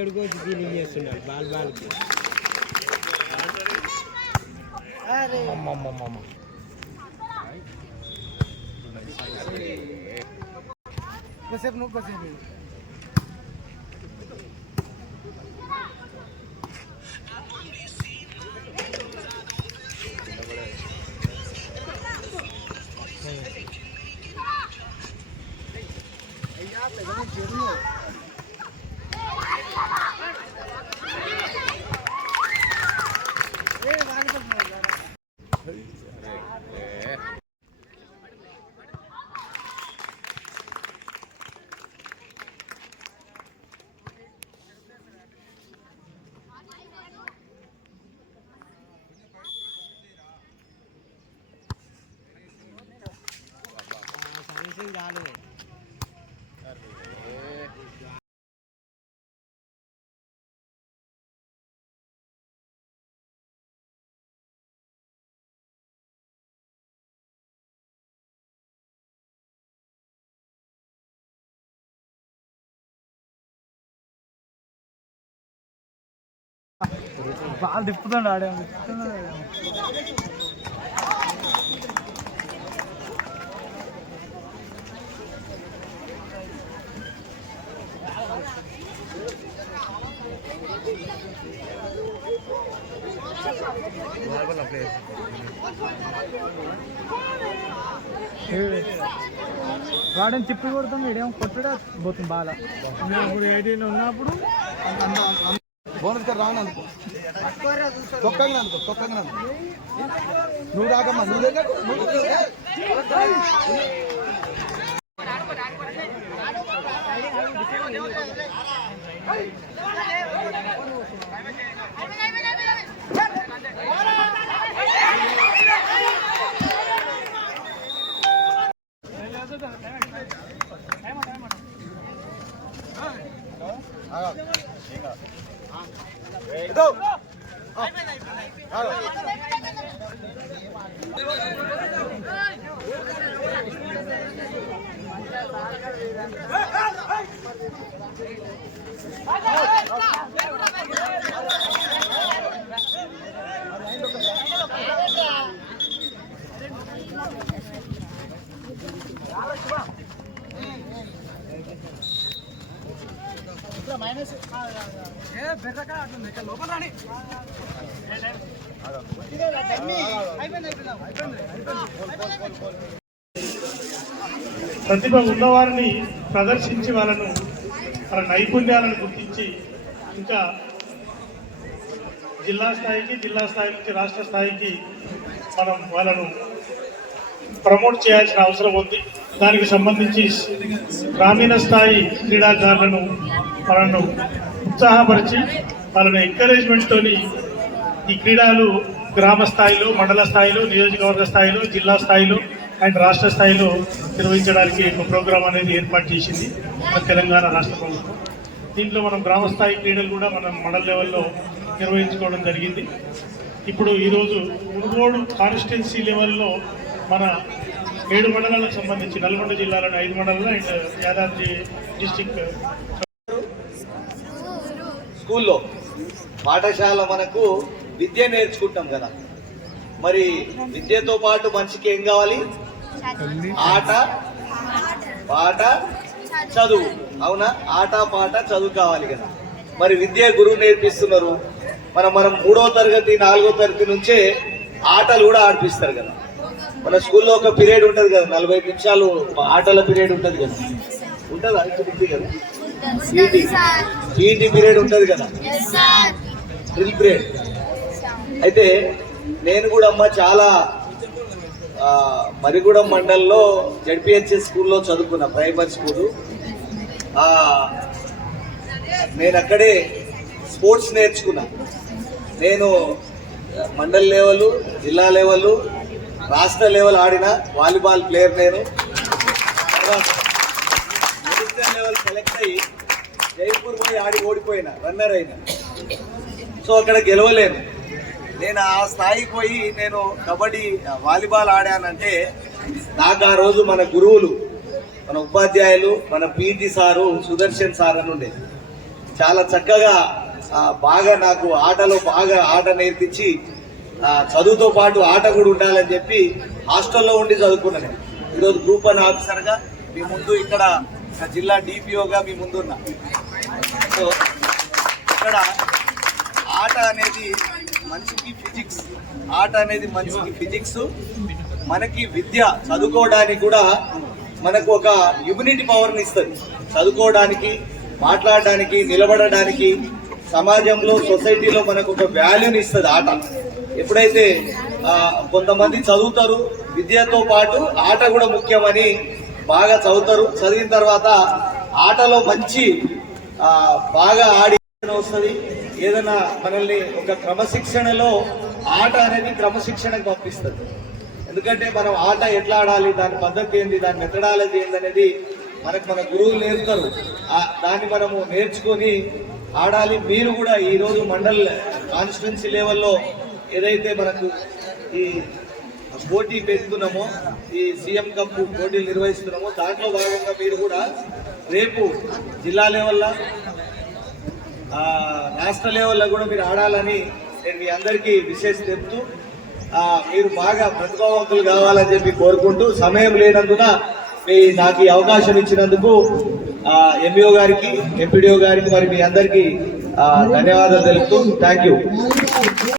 ఏడుకోవచ్చు feeling చేస్తున్నాడు బాల్కి రాలేదు. బాగా తిప్పుతాడు ఆడే వాడని తిప్పి కొడతాం ఇడేమో కొట్టడా పోతుంది బాగా ఇప్పుడు 18 ఉన్నప్పుడు బోనస్ గారు రాను అనుకో తొక్కంగా అనుకో తొక్కంగా అనుకో నువ్వు రాకమ్మా నువ్వు దగ్గర ప్రతిభ ఉన్నవారిని ప్రదర్శించి వాళ్ళ నైపుణ్యాలను గుర్తించి ఇంకా జిల్లా స్థాయి నుంచి రాష్ట్ర స్థాయికి మనం వాళ్ళను ప్రమోట్ చేయాల్సిన అవసరం ఉంది. దానికి సంబంధించి గ్రామీణ స్థాయి క్రీడాకారులను వాళ్ళను ఉత్సాహపరిచి వాళ్ళని ఎంకరేజ్మెంట్తో ఈ క్రీడలు గ్రామ స్థాయిలో, మండల స్థాయిలో, నియోజకవర్గ స్థాయిలో, జిల్లా స్థాయిలో అండ్ రాష్ట్ర స్థాయిలో నిర్వహించడానికి ఒక ప్రోగ్రాం అనేది ఏర్పాటు చేసింది మన తెలంగాణ రాష్ట్ర ప్రభుత్వం. దీంట్లో మనం గ్రామ స్థాయి క్రీడలు కూడా మనం మండల లెవెల్లో నిర్వహించుకోవడం జరిగింది. ఇప్పుడు ఈరోజు మునుగోడు కాన్స్టిట్యున్సీ లెవెల్లో మన 7 మండలాలకు సంబంధించి నల్గొండ జిల్లాలోని 5 మండలాలు అండ్ యాదాద్రి డిస్టిక్ స్కూల్లో పాఠశాల మనకు విద్య నేర్చుకుంటాం కదా. మరి విద్యతో పాటు మనిషికి ఏం కావాలి? ఆట పాట చదువు. అవునా? ఆట పాట చదువు కావాలి కదా. మరి విద్య గురువు నేర్పిస్తున్నారు. మనం 3వ తరగతి 4వ తరగతి నుంచే ఆటలు కూడా ఆడిపిస్తారు కదా. మన స్కూల్లో ఒక పీరియడ్ ఉంటుంది కదా, 45 నిమిషాలు ఆటల పీరియడ్ ఉంటుంది కదా. ఉంటుందా? కదా పీటీ పీరియడ్ ఉంటుంది కదా, డ్రిల్ పీరియడ్. అయితే నేను కూడా చాలా మరిగూడెం మండలంలో జడ్పిహెచ్ఎస్ స్కూల్లో చదువుకున్నా, ప్రైమరీ స్కూలు. నేను అక్కడే స్పోర్ట్స్ నేర్చుకున్నా. నేను మండల్ లెవెల్, జిల్లా లెవెల్, రాష్ట్ర లెవెల్ ఆడిన వాలీబాల్ ప్లేయర్. నేను నేషనల్ లెవెల్ సెలెక్ట్ అయ్యి జైపూర్ పోయి ఆడి ఓడిపోయినా, రన్నర్ అయినా. సో అక్కడ గెలవలేను. నేను ఆ స్థాయికి పోయి నేను కబడ్డీ, వాలీబాల్ ఆడానంటే నాకు ఆ రోజు మన గురువులు, మన ఉపాధ్యాయులు, మన పీటీ సారు సుదర్శన్ సార్ అని ఉండే. చాలా చక్కగా బాగా నాకు ఆటలో బాగా ఆట నేర్పించి చదువుతో పాటు ఆట కూడా ఉండాలని చెప్పి హాస్టల్లో ఉండి చదువుకున్నా నేను. ఈరోజు గ్రూప్ 1 ఆఫీసర్గా మీ ముందు ఇక్కడ జిల్లా డిపిఓగా మీ ముందున్నా. సో ఇక్కడ ఆట అనేది మనిషికి ఫిజిక్స్, ఆట అనేది మనిషికి ఫిజిక్స్, మనకి విద్య చదువుకోవడానికి కూడా మనకు ఒక ఇమ్యూనిటీ పవర్ని ఇస్తుంది. చదువుకోవడానికి, మాట్లాడడానికి, నిలబడడానికి, సమాజంలో సొసైటీలో మనకు ఒక వాల్యూని ఇస్తుంది ఆట. ఎప్పుడైతే కొంతమంది చదువుతారు, విద్యతో పాటు ఆట కూడా ముఖ్యమని బాగా చదువుతారు. చదివిన తర్వాత ఆటలో మంచి బాగా ఆడి వస్తుంది. ఏదైనా మనల్ని ఒక క్రమశిక్షణలో ఆట అనేది క్రమశిక్షణకు పంపిస్తుంది. ఎందుకంటే మనం ఆట ఎట్లా ఆడాలి, దాని పద్ధతి ఏంది, దాని మెథడాలజీ ఏంది అనేది మన గురువులు నేర్పుతారు. దాన్ని మనము నేర్చుకొని ఆడాలి. మీరు కూడా ఈరోజు మండల్ కాన్స్టిట్యున్సీ లెవెల్లో ఏదైతే మనకు ఈ పోటీ పెడుతున్నామో, ఈ సీఎం కప్ పోటీలు నిర్వహిస్తున్నామో, దాంట్లో భాగంగా మీరు కూడా రేపు జిల్లా లెవెల్లో, రాష్ట్ర లెవెల్లో కూడా మీరు ఆడాలని నేను మీ అందరికీ విశేష చెప్తూ మీరు బాగా ప్రతిభావంతులు కావాలని చెప్పి కోరుకుంటూ, సమయం లేనందున నాకు ఈ అవకాశం ఇచ్చినందుకు ఎంఈఓ గారికి, ఎంపీడీఓ గారికి, మరి మీ అందరికీ ధన్యవాదాలు తెలుపుతూ థ్యాంక్ యూ.